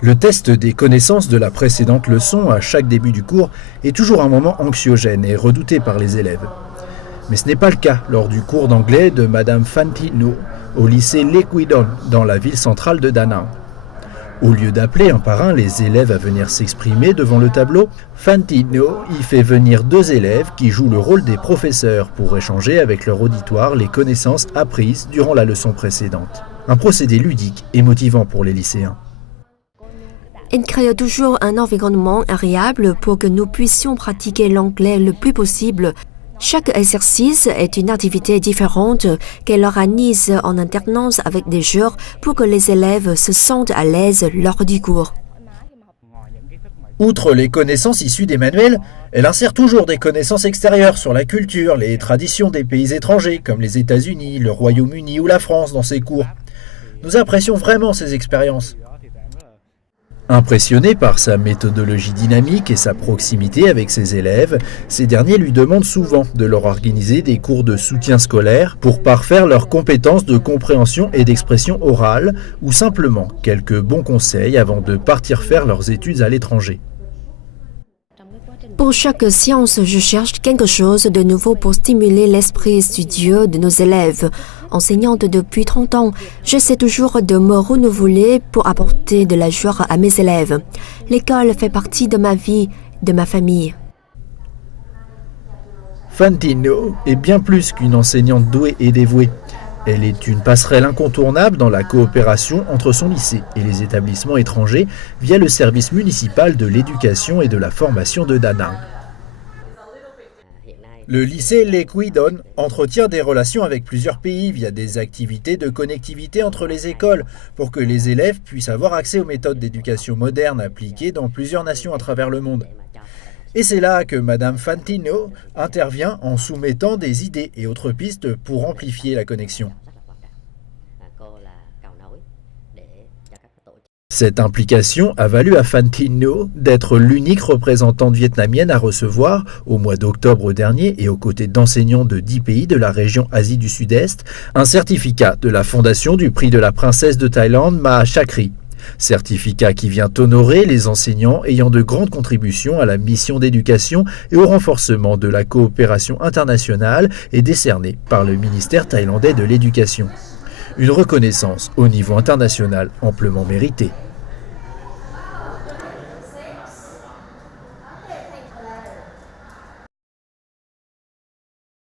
Le test des connaissances de la précédente leçon à chaque début du cours est toujours un moment anxiogène et redouté par les élèves. Mais ce n'est pas le cas lors du cours d'anglais de Madame Fantino au lycée Lequidon dans la ville centrale de Da Nang. Au lieu d'appeler un par un les élèves à venir s'exprimer devant le tableau, Fantino y fait venir 2 élèves qui jouent le rôle des professeurs pour échanger avec leur auditoire les connaissances apprises durant la leçon précédente. Un procédé ludique et motivant pour les lycéens. Elle crée toujours un environnement agréable pour que nous puissions pratiquer l'anglais le plus possible. Chaque exercice est une activité différente qu'elle organise en alternance avec des jeux pour que les élèves se sentent à l'aise lors du cours. Outre les connaissances issues des manuels, elle insère toujours des connaissances extérieures sur la culture, les traditions des pays étrangers comme les États-Unis, le Royaume-Uni ou la France dans ses cours. Nous apprécions vraiment ces expériences. Impressionné par sa méthodologie dynamique et sa proximité avec ses élèves, ces derniers lui demandent souvent de leur organiser des cours de soutien scolaire pour parfaire leurs compétences de compréhension et d'expression orale ou simplement quelques bons conseils avant de partir faire leurs études à l'étranger. Pour chaque séance, je cherche quelque chose de nouveau pour stimuler l'esprit studieux de nos élèves. Enseignante depuis 30 ans, j'essaie toujours de me renouveler pour apporter de la joie à mes élèves. L'école fait partie de ma vie, de ma famille. Fantino est bien plus qu'une enseignante douée et dévouée. Elle est une passerelle incontournable dans la coopération entre son lycée et les établissements étrangers via le service municipal de l'éducation et de la formation de Da Nang. Le lycée Lequidon entretient des relations avec plusieurs pays via des activités de connectivité entre les écoles pour que les élèves puissent avoir accès aux méthodes d'éducation moderne appliquées dans plusieurs nations à travers le monde. Et c'est là que Madame Fantino intervient en soumettant des idées et autres pistes pour amplifier la connexion. Cette implication a valu à Fantino d'être l'unique représentante vietnamienne à recevoir, au mois d'octobre dernier et aux côtés d'enseignants de 10 pays de la région Asie du Sud-Est, un certificat de la fondation du prix de la princesse de Thaïlande Maha Chakri. Certificat qui vient honorer les enseignants ayant de grandes contributions à la mission d'éducation et au renforcement de la coopération internationale et décerné par le ministère thaïlandais de l'Éducation. Une reconnaissance au niveau international amplement méritée.